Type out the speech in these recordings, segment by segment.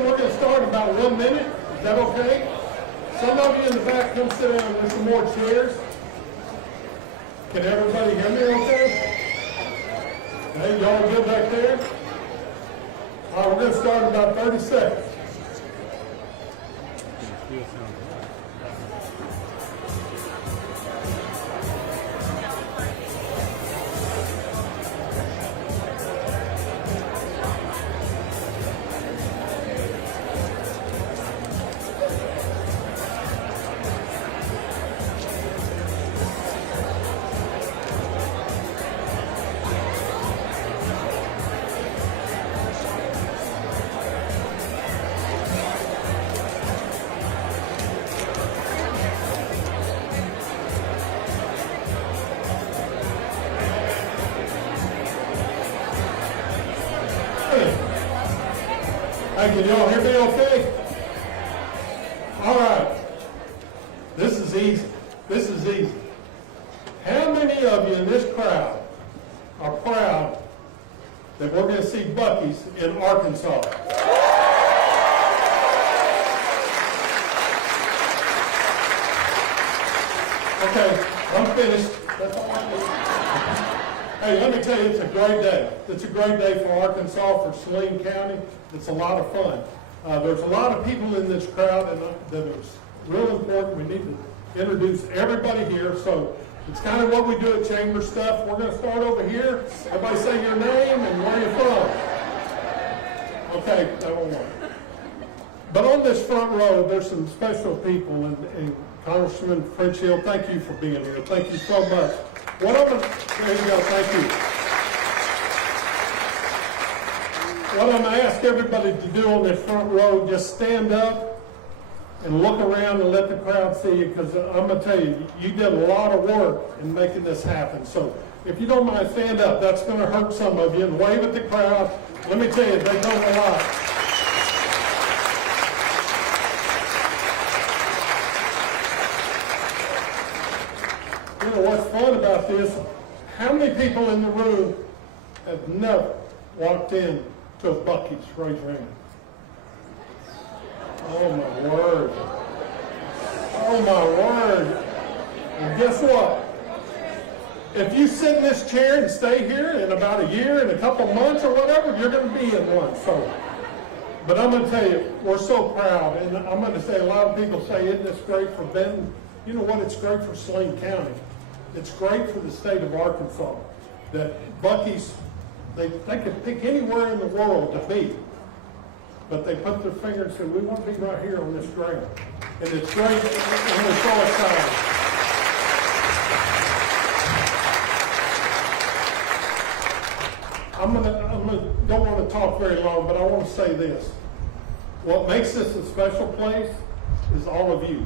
again, we're going to start in about 1 minute. Is that okay? Some of you in the back, come sit down with some more chairs. Can everybody hear me okay? Hey, y'all good back there? All right, we're going to start in about 30 seconds. Hey, can y'all hear me okay? All right. This is easy. This is easy. How many of you in this crowd are proud that we're going to see Buc-ee's in Arkansas? Okay, I'm finished. That's all I need. Hey, let me tell you, it's a great day. It's a great day for Arkansas, for Saline County. It's a lot of fun. There's a lot of people in this crowd, and that is real important. We need to introduce everybody here. So it's kind of what we do at Chamber Stuff. We're going to start over here. Everybody say your name and where you're from. Okay, that won't work. But on this front row, there's some special people, and Congressman French Hill, thank you for being here. Thank you so much. There you go, thank you. What I'm going to ask everybody to do on this front row, just stand up and look around and let the crowd see you, because I'm going to tell you, you did a lot of work in making this happen. So if you don't mind, stand up. That's going to hurt some of you, and wave at the crowd. Let me tell you, they've done a lot. You know what's fun about this? How many people in the room have never walked in to a Buc-ee's? Raise your hand. Oh my word. Oh my word. And guess what? If you sit in this chair and stay here in about a year and a couple months or whatever, you're going to be in one. So, but I'm going to tell you, we're so proud. And I'm going to say, a lot of people say, isn't this great for Benton? You know what? It's great for Saline County. It's great for the state of Arkansas that Buc-ee's, they could pick anywhere in the world to be, but they put their finger and said, we want to be right here on this ground. And it's great, and we're so excited. Don't want to talk very long, but I want to say this. What makes this a special place is all of you.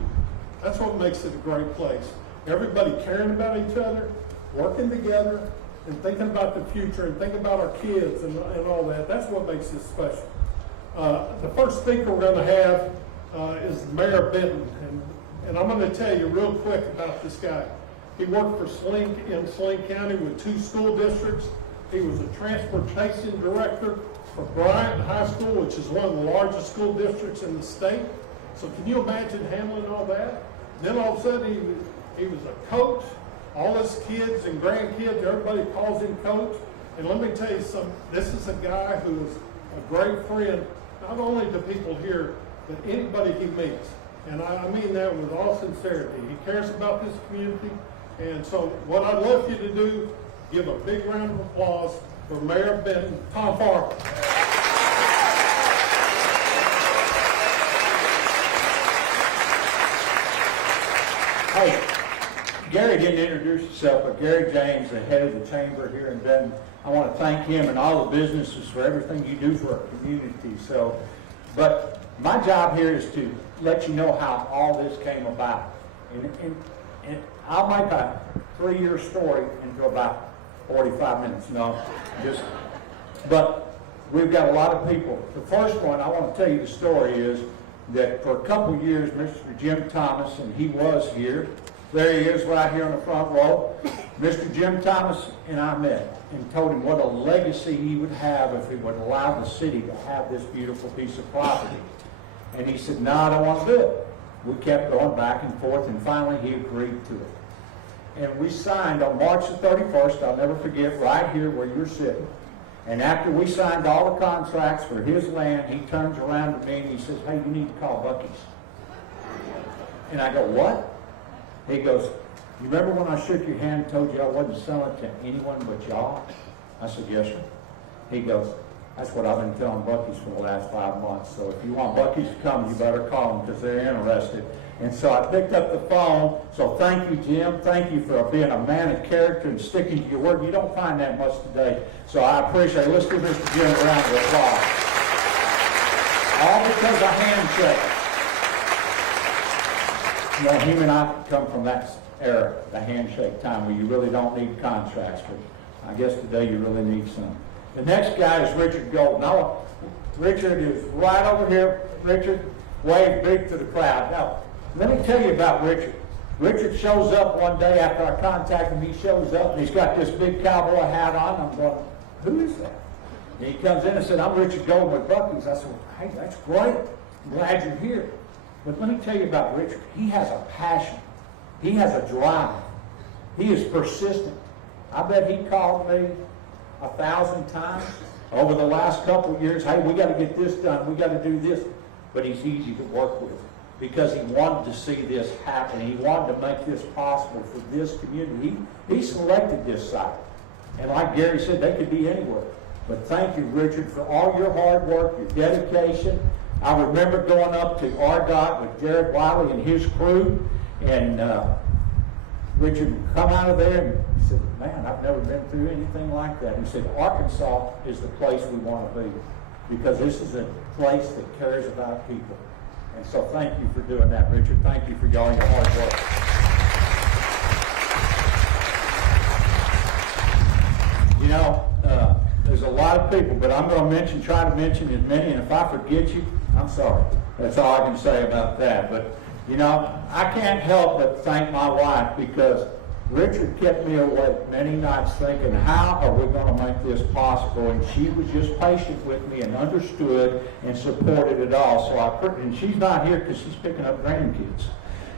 That's what makes it a great place. Everybody caring about each other, working together, and thinking about the future, and thinking about our kids and all that. That's what makes this special. The first speaker we're going to have is Mayor Benton, and I'm going to tell you real quick about this guy. He worked for Saline County with 2 school districts. He was a transportation director for Bryant High School, which is one of the largest school districts in the state. So can you imagine handling all that? Then all of a sudden he was a coach. All his kids and grandkids, everybody calls him coach. And let me tell you something, this is a guy who is a great friend, not only to people here, but anybody he meets. And I mean that with all sincerity. He cares about this community. And so what I'd love you to do, give a big round of applause for Mayor Benton, Tom Farmer. Hey, Gary didn't introduce himself, but Gary James, the head of the chamber here in Benton, I want to thank him and all the businesses for everything you do for our community. So, but my job here is to let you know how all this came about. And I'll make a 3-year story into about 45 minutes. No, but we've got a lot of people. The first one, I want to tell you the story is that for a couple of years, Mr. Jim Thomas, and he was here There he is right here on the front row. Mr. Jim Thomas and I met and told him what a legacy he would have if he would allow the city to have this beautiful piece of property. And he said, no, I don't want to do it. We kept going back and forth, and finally he agreed to it. And we signed on March the 31st, I'll never forget, right here where you're sitting. And after we signed all the contracts for his land, he turns around to me and he says, hey, you need to call Buc-ee's. And I go, what? He goes, you remember when I shook your hand and told you I wasn't selling to anyone but y'all? I said, yes, sir. He goes, that's what I've been telling Buc-ee's for the last 5 months. So if you want Buc-ee's to come, you better call them because they're interested. And so I picked up the phone. So thank you, Jim. Thank you for being a man of character and sticking to your word. You don't find that much today. So I appreciate it. Let's give Mr. Jim a round of applause. All because of handshake. You know, him and I come from that era, the handshake time, where you really don't need contracts. But I guess today you really need some. The next guy is Richard Golden. Now, Richard is right over here. Richard, wave big to the crowd. Now, let me tell you about Richard. Richard shows up one day after I contact him. He shows up and he's got this big cowboy hat on. I'm going, who is that? And he comes in and said, I'm Richard Golden with Buc-ee's. I said, well, hey, that's great. I'm glad you're here. But let me tell you about Richard. He has a passion. He has a drive. He is persistent. I bet he called me 1,000 times over the last couple of years. Hey, we got to get this done. We got to do this. But he's easy to work with because he wanted to see this happen. He wanted to make this possible for this community. He selected this site. And like Gary said, they could be anywhere. But thank you, Richard, for all your hard work, your dedication. I remember going up to RDOT with Jared Wiley and his crew, and Richard would come out of there and he said, man, I've never been through anything like that. He said, Arkansas is the place we want to be because this is a place that cares about people. And so thank you for doing that, Richard. Thank you for all your hard work. You know, there's a lot of people, but I'm going to try to mention as many, and if I forget you, I'm sorry. That's all I can say about that. But, you know, I can't help but thank my wife because Richard kept me awake many nights thinking, how are we going to make this possible? And she was just patient with me and understood and supported it all. So and she's not here because she's picking up grandkids.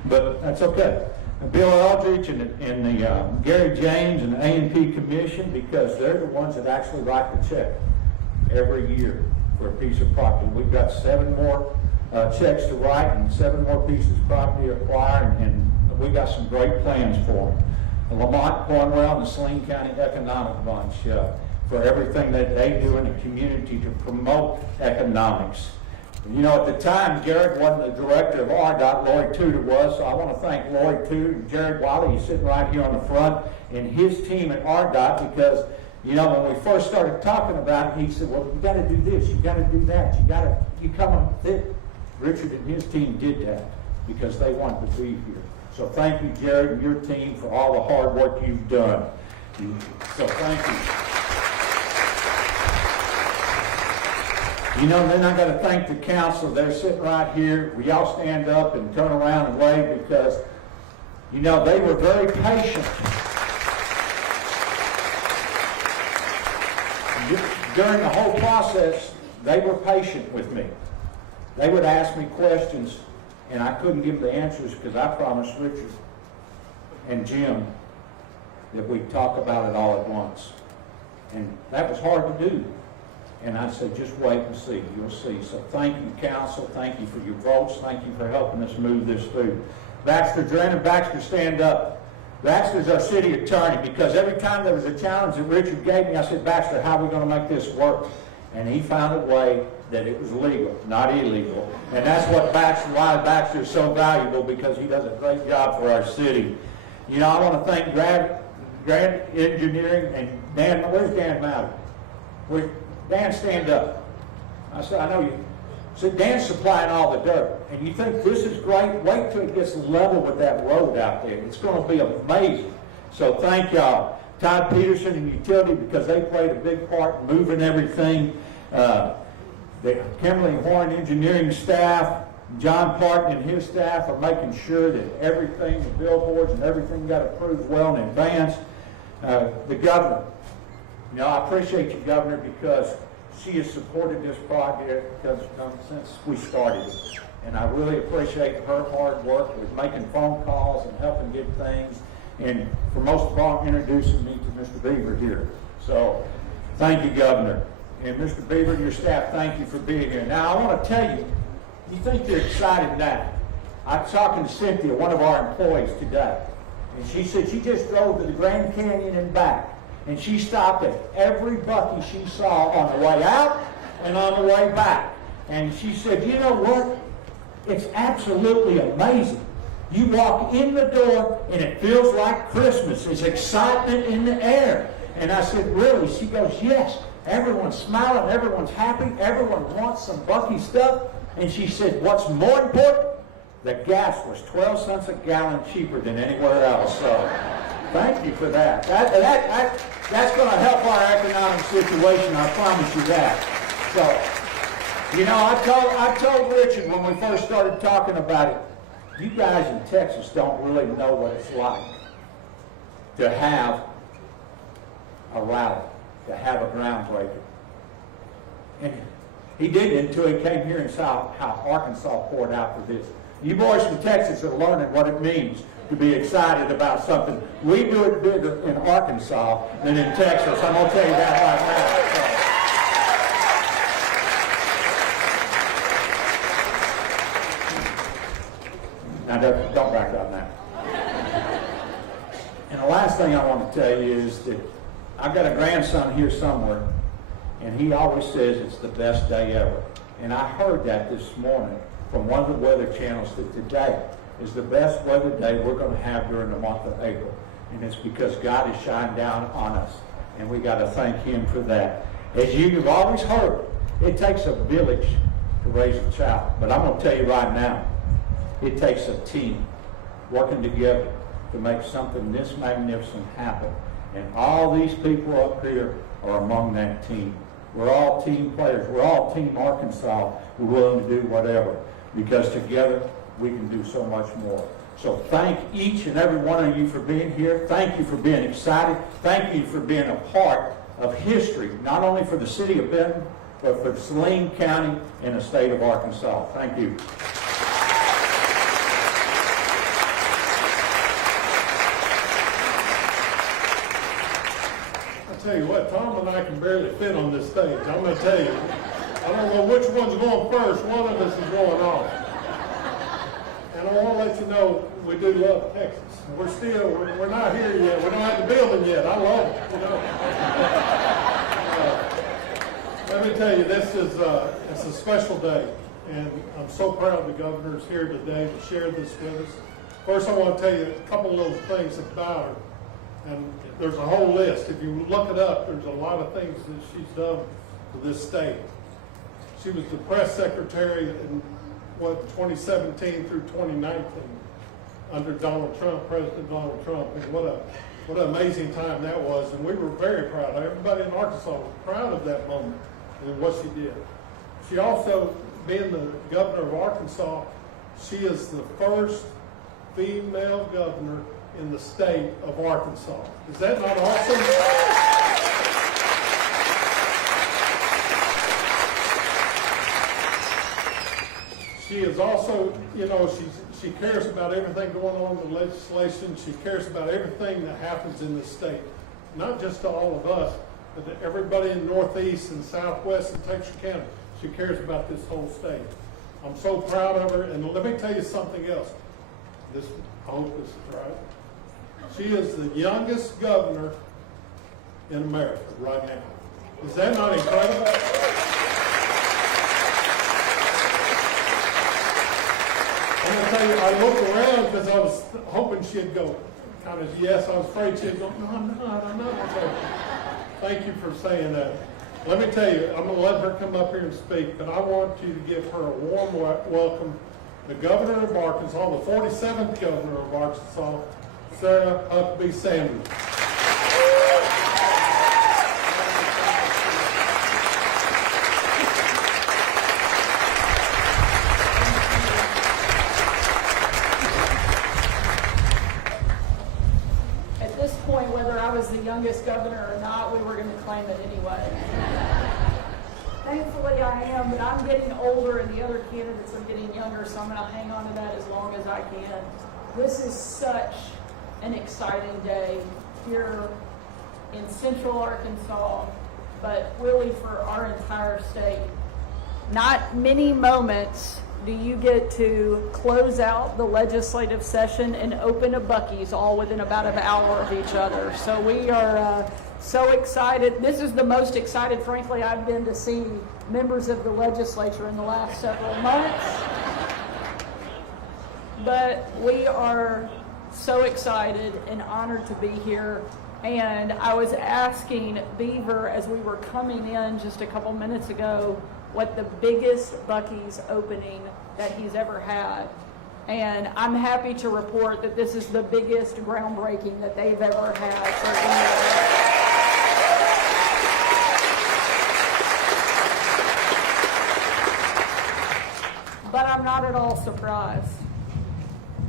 But that's okay. Bill Eldridge and the Gary James and the A&P Commission, because they're the ones that actually write the check every year for a piece of property. We've got 7 more checks to write and 7 more pieces of property to acquire, and we got some great plans for them. The Lamont, Cornwell, and the Saline County Economic Bunch for everything that they do in the community to promote economics. You know, at the time, Jared wasn't the director of RDOT, Lloyd Tudor was, so I want to thank Lloyd Tudor and Jared Wiley. He's sitting right here on the front, and his team at RDOT, because, you know, when we first started talking about it, he said, well, you got to do this, you got to do that, you come up with it. Richard and his team did that because they wanted to be here. So thank you, Jared, and your team for all the hard work you've done. So thank you. You know, then I got to thank the council. They're sitting right here. We all stand up and turn around and wave because, you know, they were very patient. During the whole process, they were patient with me. They would ask me questions, and I couldn't give the answers because I promised Richard and Jim that we'd talk about it all at once. And that was hard to do. And I said, just wait and see. You'll see. So thank you, council. Thank you for your votes. Thank you for helping us move this through. Baxter Drennan, Baxter, stand up. Baxter's our city attorney because every time there was a challenge that Richard gave me, I said, Baxter, how are we going to make this work? And he found a way that it was legal, not illegal. And that's what why Baxter is so valuable, because he does a great job for our city. You know, I want to thank Grant Engineering and Dan. Where's Dan Malley? Dan, stand up. I said, I know you. So Dan's supplying all the dirt. And you think this is great? Wait till it gets level with that road out there. It's going to be amazing. So thank y'all. Todd Peterson and Utility, because they played a big part in moving everything. The Kimberly Horn engineering staff, John Parton and his staff are making sure that everything, the billboards and everything got approved well in advance. The governor, I appreciate you, Governor, because she has supported this project since we started it. And I really appreciate her hard work with making phone calls and helping get things. And for most of all, introducing me to Mr. Beaver here. So, thank you, Governor. And Mr. Beaver and your staff, thank you for being here. Now, I want to tell you, you think they're excited now. I was talking to Cynthia, one of our employees today, and she said she just drove to the Grand Canyon and back, and she stopped at every Buc-ee she saw on the way out and on the way back. And she said, you know what? It's absolutely amazing. You walk in the door and it feels like Christmas. There's excitement in the air. And I said, really? She goes, yes. Everyone's smiling, everyone's happy, everyone wants some Buc-ee stuff. And she said, what's more important? The gas was 12 cents a gallon cheaper than anywhere else. So thank you for that. That's going to help our economic situation, I promise you that. So, I told Richard when we first started talking about it, you guys in Texas don't really know what it's like to have a rally, to have a groundbreaker. And he didn't until he came here and saw how Arkansas poured out for this. You boys from Texas are learning what it means to be excited about something. We do it bigger in Arkansas than in Texas. I'm going to tell you that right now. Now, don't back up now. And the last thing I want to tell you is that I've got a grandson here somewhere, and he always says it's the best day ever. And I heard that this morning from one of the weather channels that today is the best weather day we're going to have during the month of April. And it's because God has shined down on us, and we got to thank Him for that. As you've always heard, it takes a village to raise a child. But I'm going to tell you right now, it takes a team working together to make something this magnificent happen. And all these people up here are among that team. We're all team players. We're all Team Arkansas. We're willing to do whatever because together we can do so much more. So thank each and every one of you for being here. Thank you for being excited. Thank you for being a part of history, not only for the city of Benton, but for Saline County and the state of Arkansas. Thank you. Tell you what, Tom and I can barely fit on this stage. I'm going to tell you. I don't know which one's going first. One of us is going off. And I want to let you know we do love Texas. We're not here yet. We don't have the building yet. I love it. Let me tell you, this is it's a special day, and I'm so proud the governor's here today to share this with us. First, I want to tell you a couple of little things about her. And there's a whole list. If you look it up, there's a lot of things that she's done for this state. She was the press secretary in 2017 through 2019 under Donald Trump, President Donald Trump. And what an amazing time that was. And we were very proud. Everybody in Arkansas was proud of that moment and what she did. She also, being the governor of Arkansas, she is the first female governor in the state of Arkansas. Is that not awesome? She is also, she cares about everything going on in the legislation. She cares about everything that happens in the state. Not just to all of us, but to everybody in Northeast and Southwest and Texas County. She cares about this whole state. I'm so proud of her. And let me tell you something else. I hope this is right. She is the youngest governor in America right now. Is that not incredible? I'm going to tell you, I looked around because I was hoping she'd go kind of yes. I was afraid she'd go, no, I'm not. So, thank you for saying that. Let me tell you, I'm going to let her come up here and speak, but I want you to give her a warm welcome. The governor of Arkansas, the 47th governor of Arkansas, Sarah Huckabee Sanders. youngest governor or not, we were going to claim it anyway. Thankfully I am, but I'm getting older and the other candidates are getting younger, so I'm going to hang on to that as long as I can. This is such an exciting day here in Central Arkansas, but really for our entire state. Not many moments do you get to close out the legislative session and open a Buc-ee's all within about an hour of each other. So we are so excited. This is the most excited, frankly, I've been to see members of the legislature in the last several months. But we are so excited and honored to be here. And I was asking Beaver as we were coming in just a couple minutes ago what the biggest Buc-ee's opening that he's ever had. And I'm happy to report that this is the biggest groundbreaking that they've ever had. But I'm not at all surprised.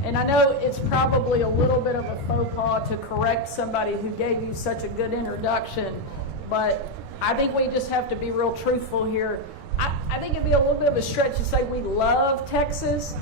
And I know it's probably a little bit of a faux pas to correct somebody who gave you such a good introduction, but I think we just have to be real truthful here. I think it'd be a little bit of a stretch to say we love Texas,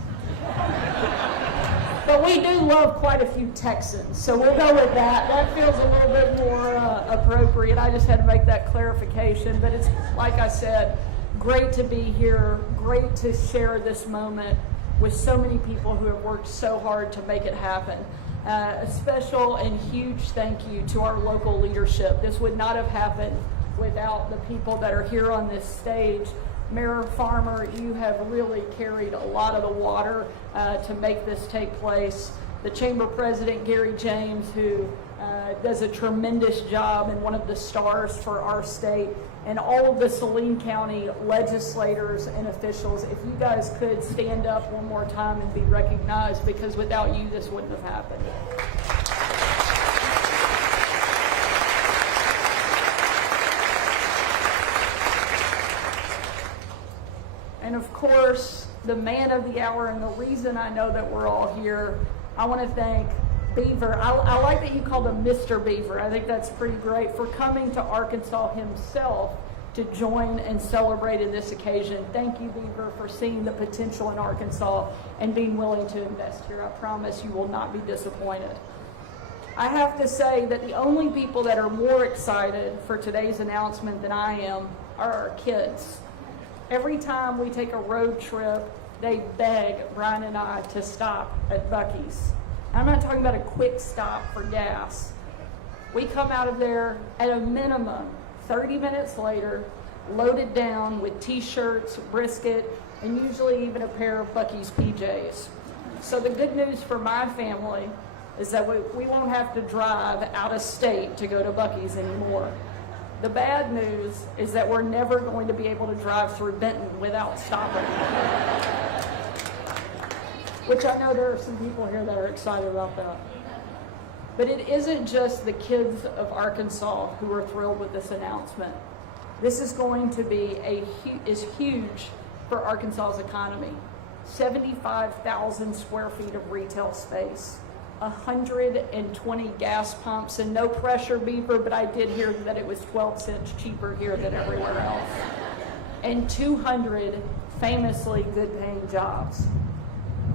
but we do love quite a few Texans, so we'll go with that. That feels a little bit more appropriate. I just had to make that clarification, but it's, like I said, great to be here, great to share this moment with so many people who have worked so hard to make it happen. A special and huge thank you to our local leadership. This would not have happened without the people that are here on this stage. Mayor Farmer, you have really carried a lot of the water to make this take place. The Chamber President, Gary James, who does a tremendous job and one of the stars for our state, and all of the Saline County legislators and officials. If you guys could stand up one more time and be recognized, because without you, this wouldn't have happened. And of course, the man of the hour, and the reason I know that we're all here, I want to thank Beaver. I like that you called him Mr. Beaver. I think that's pretty great, for coming to Arkansas himself to join and celebrate in this occasion. Thank you, Beaver, for seeing the potential in Arkansas and being willing to invest here. I promise you will not be disappointed. I have to say that the only people that are more excited for today's announcement than I am are our kids. Every time we take a road trip, they beg Brian and I to stop at Buc-ee's. I'm not talking about a quick stop for gas. We come out of there at a minimum 30 minutes later, loaded down with t-shirts, brisket, and usually even a pair of Buc-ee's PJs. So the good news for my family is that we won't have to drive out of state to go to Buc-ee's anymore. The bad news is that we're never going to be able to drive through Benton without stopping. Which I know there are some people here that are excited about that. But it isn't just the kids of Arkansas who are thrilled with this announcement. This is going to be is huge for Arkansas's economy. 75,000 square feet of retail space, 120 gas pumps, and no pressure, Beaver, but I did hear that it was 12 cents cheaper here than everywhere else, and 200 famously good-paying jobs.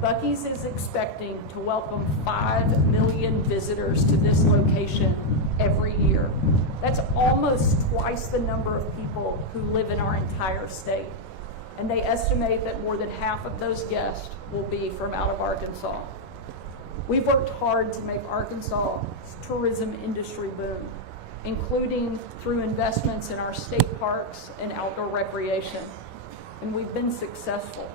Buc-ee's is expecting to welcome 5 million visitors to this location every year. That's almost twice the number of people who live in our entire state. And they estimate that more than half of those guests will be from out of Arkansas. We've worked hard to make Arkansas' tourism industry boom, including through investments in our state parks and outdoor recreation. And we've been successful,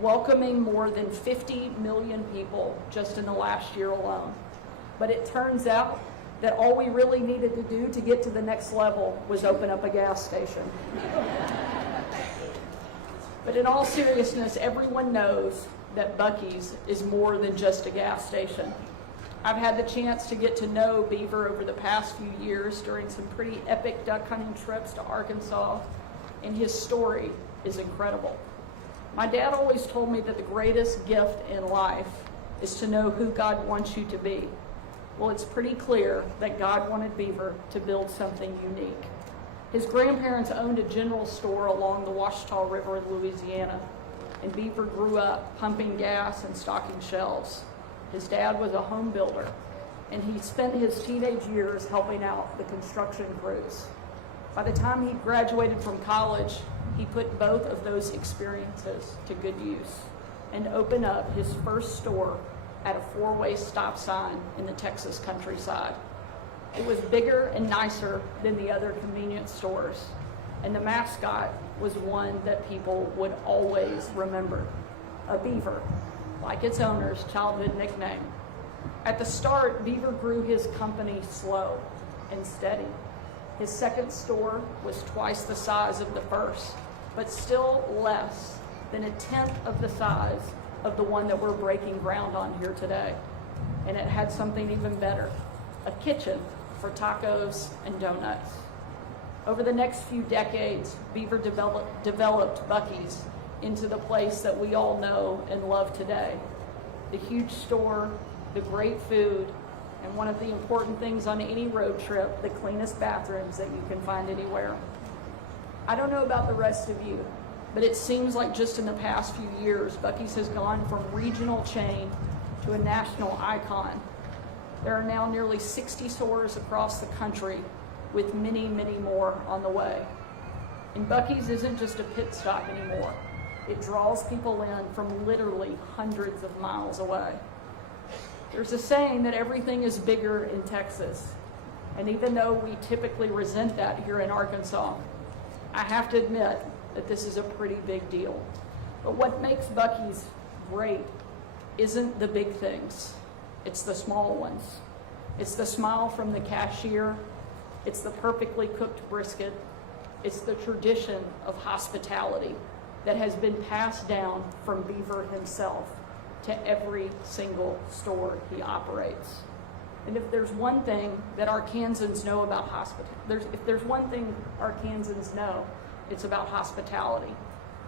welcoming more than 50 million people just in the last year alone. But it turns out that all we really needed to do to get to the next level was open up a gas station. But in all seriousness, everyone knows that Buc-ee's is more than just a gas station. I've had the chance to get to know Beaver over the past few years during some pretty epic duck hunting trips to Arkansas, and his story is incredible. My dad always told me that the greatest gift in life is to know who God wants you to be. Well, it's pretty clear that God wanted Beaver to build something unique. His grandparents owned a general store along the Ouachita River in Louisiana, and Beaver grew up pumping gas and stocking shelves. His dad was a home builder, and he spent his teenage years helping out the construction crews. By the time he graduated from college, he put both of those experiences to good use and opened up his first store at a four-way stop sign in the Texas countryside. It was bigger and nicer than the other convenience stores, and the mascot was one that people would always remember, a beaver, like its owner's childhood nickname. At the start, Beaver grew his company slow and steady. His second store was twice the size of the first, but still less than 1/10 of the size of the one that we're breaking ground on here today. And it had something even better, a kitchen for tacos and donuts. Over the next few decades, Beaver developed Buc-ee's into the place that we all know and love today. The huge store, the great food, and one of the important things on any road trip, the cleanest bathrooms that you can find anywhere. I don't know about the rest of you, but it seems like just in the past few years, Buc-ee's has gone from regional chain to a national icon. There are now nearly 60 stores across the country, with many, many more on the way. And Buc-ee's isn't just a pit stop anymore. It draws people in from literally hundreds of miles away. There's a saying that everything is bigger in Texas. And even though we typically resent that here in Arkansas, I have to admit that this is a pretty big deal. But what makes Buc-ee's great isn't the big things. It's the small ones. It's the smile from the cashier. It's the perfectly cooked brisket. It's the tradition of hospitality that has been passed down from Beaver himself to every single store he operates. And if there's one thing that Arkansans know about if there's one thing Arkansans know, it's about hospitality.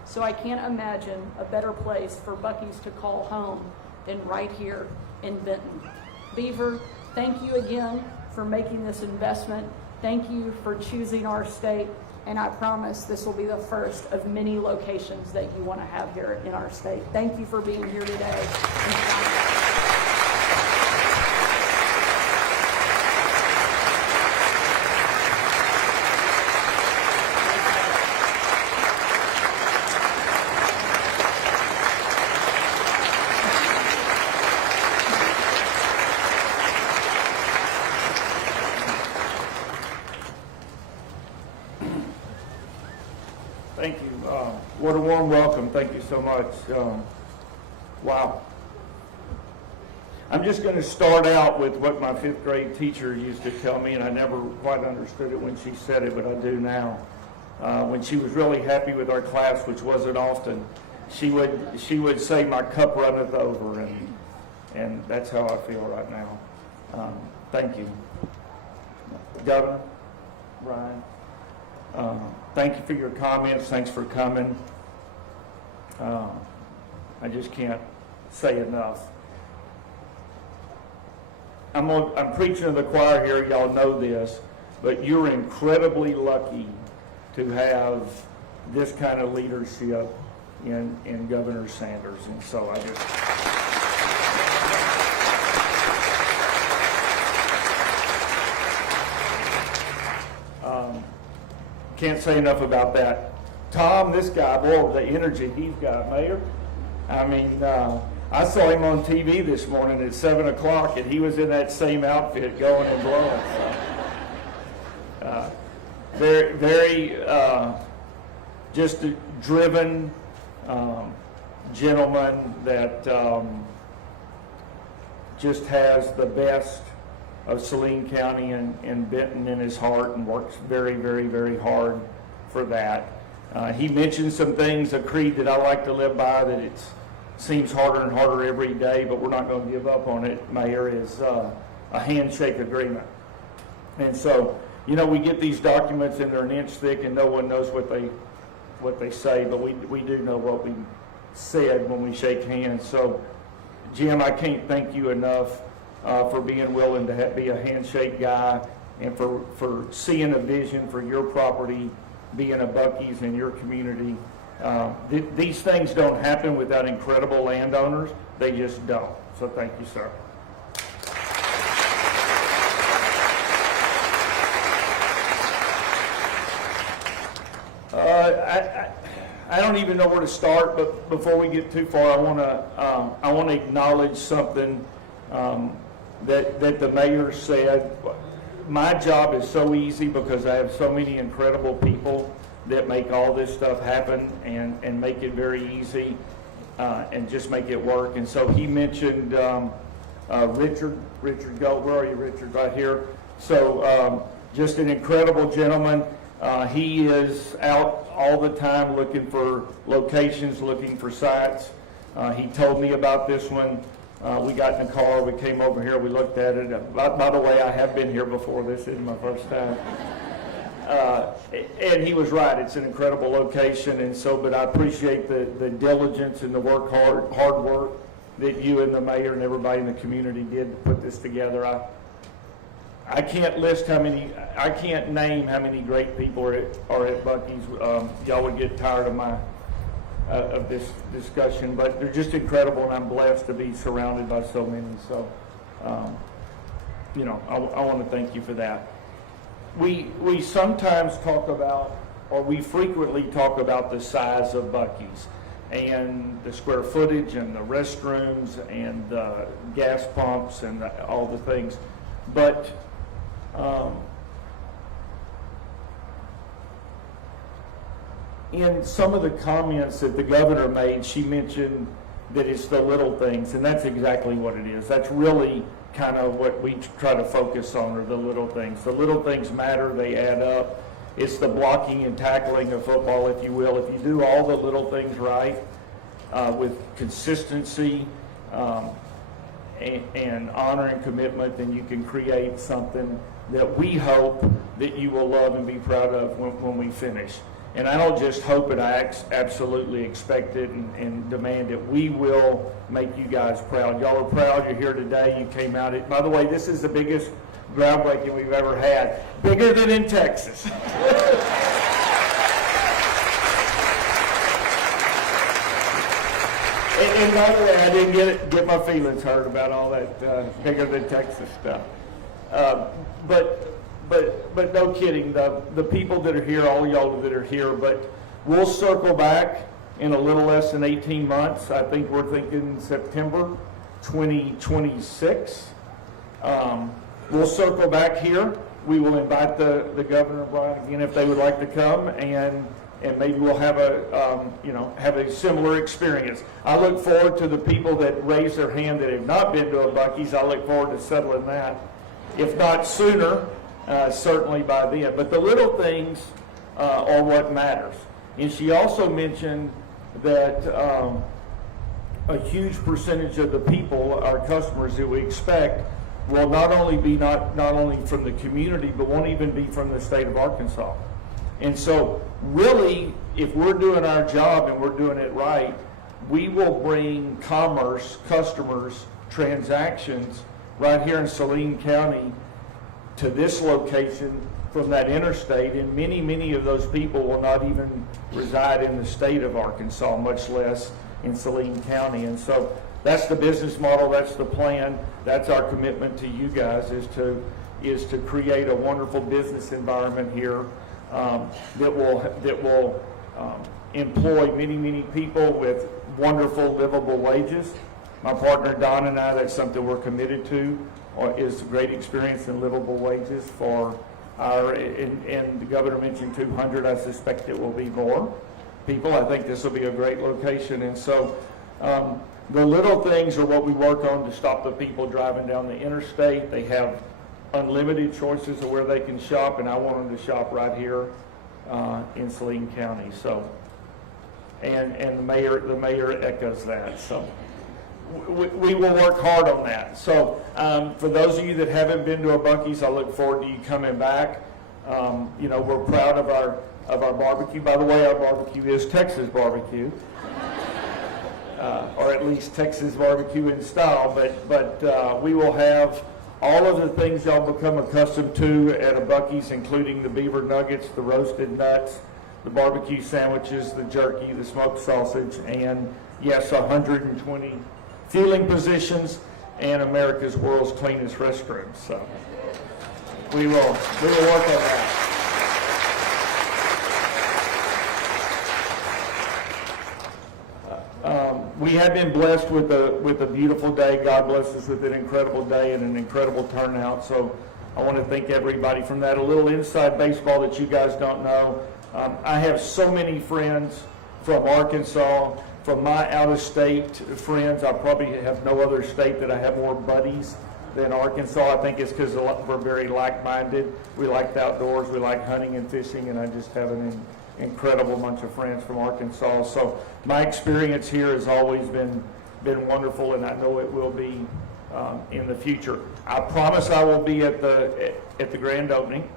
So I can't imagine a better place for Buc-ee's to call home than right here in Benton. Beaver, thank you again for making this investment. Thank you for choosing our state, and I promise this will be the first of many locations that you want to have here in our state. Thank you for being here today. Thank you. What a warm welcome. Thank you so much. Wow. I'm just going to start out with what my 5th grade teacher used to tell me, and I never quite understood it when she said it, but I do now. When she was really happy with our class, which wasn't often, she would say, "My cup runneth over," and that's how I feel right now. Thank you. Governor, Ryan. Thank you for your comments. Thanks for coming. I just can't say enough. I'm preaching to the choir here. Y'all know this, but you're incredibly lucky to have this kind of leadership in Governor Sanders, and so I just. Can't say enough about that. Tom, this guy, boy, the energy he's got, Mayor. I mean, I saw him on TV this morning at 7 o'clock, and he was in that same outfit going and blowing. So, very, just a driven gentleman that just has the best of Saline County and Benton in his heart, and works very, very, very hard for that. He mentioned some things, a creed that I like to live by, that it seems harder and harder every day, but we're not going to give up on it, Mayor, is a handshake agreement. And so, you know, we get these documents and they're an inch thick and no one knows what they say, but we do know what we said when we shake hands. So, Jim, I can't thank you enough for being willing to be a handshake guy, and for seeing a vision for your property, being a Buc-ee's in your community. These things don't happen without incredible landowners. They just don't. So thank you, sir. I don't even know where to start, but before we get too far, I want to acknowledge something that the mayor said. My job is so easy because I have so many incredible people that make all this stuff happen and make it very easy and just make it work. And so he mentioned Richard Gold. Where are you, Richard? Right here. So just an incredible gentleman. He is out all the time looking for locations, looking for sites. He told me about this one. We got in the car, we came over here, we looked at it. By the way, I have been here before. This isn't my first time. And he was right. It's an incredible location, and so. But I appreciate the diligence and the hard work that you and the mayor and everybody in the community did to put this together. I can't list I can't name how many great people are at Buc-ee's. Y'all would get tired of this discussion, but they're just incredible, and I'm blessed to be surrounded by so many. So, I want to thank you for that. We sometimes talk about, or we frequently talk about the size of Buc-ee's and the square footage and the restrooms and the gas pumps and all the things, but in some of the comments that the governor made, she mentioned that it's the little things, and that's exactly what it is. That's really kind of what we try to focus on, are the little things. The little things matter, they add up. It's the blocking and tackling of football, if you will. If you do all the little things right, with consistency and honor and commitment, then you can create something that we hope that you will love and be proud of when we finish. And I don't just hope it, I absolutely expect it and demand it. We will make you guys proud. Y'all are proud. You're here today. You came out. By the way, this is the biggest groundbreaking we've ever had. Bigger than in Texas. And by the way, I didn't get my feelings hurt about all that bigger than Texas stuff. But no kidding, the people that are here, all y'all that are here, but we'll circle back in a little less than 18 months. I think we're thinking September 2026. We'll circle back here. We will invite the governor, Brian, again, if they would like to come, and maybe we'll have a similar experience. I look forward to the people that raise their hand that have not been to a Buc-ee's. I look forward to settling that, if not sooner. Certainly by then. But the little things are what matters. And she also mentioned that a huge percentage of the people, our customers that we expect, will not only be not only from the community, but won't even be from the state of Arkansas. And so really, if we're doing our job and we're doing it right, we will bring commerce, customers, transactions right here in Saline County to this location from that interstate, and many of those people will not even reside in the state of Arkansas, much less in Saline County. And so that's the business model, that's the plan, that's our commitment to you guys, is to create a wonderful business environment here that will employ many people with wonderful livable wages. My partner Don and I, that's something we're committed to, is a great experience in livable wages for our, and the governor mentioned 200, I suspect it will be more people. I think this will be a great location. And so the little things are what we work on to stop the people driving down the interstate. They have unlimited choices of where they can shop, and I want them to shop right here in Saline County. So, and the mayor echoes that. So we will work hard on that. So for those of you that haven't been to a Buc-ee's, I look forward to you coming back. We're proud of our barbecue. By the way, our barbecue is Texas barbecue. or at least Texas barbecue in style, but we will have all of the things y'all become accustomed to at a Buc-ee's, including the beaver nuggets, the roasted nuts, the barbecue sandwiches, the jerky, the smoked sausage, and yes, 120 fueling positions and America's world's cleanest restrooms. So we will work on that. We have been blessed with a beautiful day. God bless us with an incredible day and an incredible turnout. So I want to thank everybody from that. A little inside baseball that you guys don't know. I have so many friends from Arkansas, from my out-of-state friends. I probably have no other state that I have more buddies than Arkansas. I think it's because we're very like-minded. We like the outdoors. We like hunting and fishing, and I just have an incredible bunch of friends from Arkansas. So my experience here has always been wonderful, and I know it will be in the future. I promise I will be at the grand opening.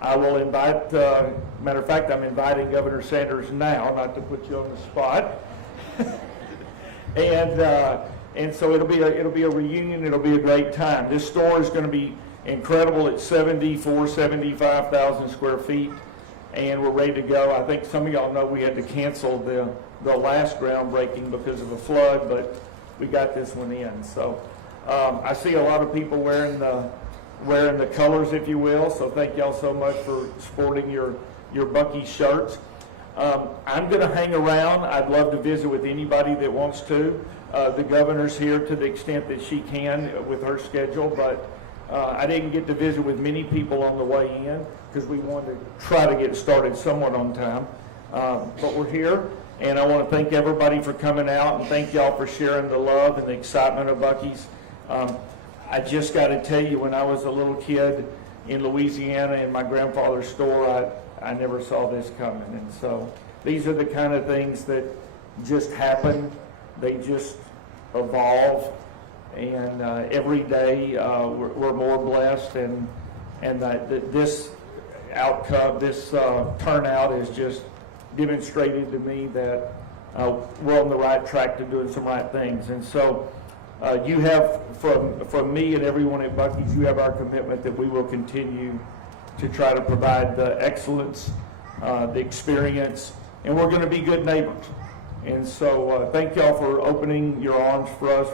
I will invite, matter of fact, I'm inviting Governor Sanders now, not to put you on the spot. And so it'll be a reunion. It'll be a great time. This store is going to be incredible. It's 75,000 square feet, and we're ready to go. I think some of y'all know we had to cancel the last groundbreaking because of a flood, but we got this one in. So I see a lot of people wearing the colors, if you will. So thank y'all so much for sporting your Buc-ee shirts. I'm going to hang around. I'd love to visit with anybody that wants to. The governor's here to the extent that she can with her schedule, but I didn't get to visit with many people on the way in because we wanted to try to get started somewhat on time. But we're here, and I want to thank everybody for coming out, and thank y'all for sharing the love and the excitement of Buc-ee's. I just got to tell you, when I was a little kid in Louisiana in my grandfather's store, I never saw this coming. And so these are the kind of things that just happen. They just evolve. And every day we're more blessed. And this outcome, this turnout has just demonstrated to me that we're on the right track to doing some right things. And so you have, from me and everyone at Buc-ee's, you have our commitment that we will continue to try to provide the excellence, the experience, and we're going to be good neighbors. And so thank y'all for opening your arms for us.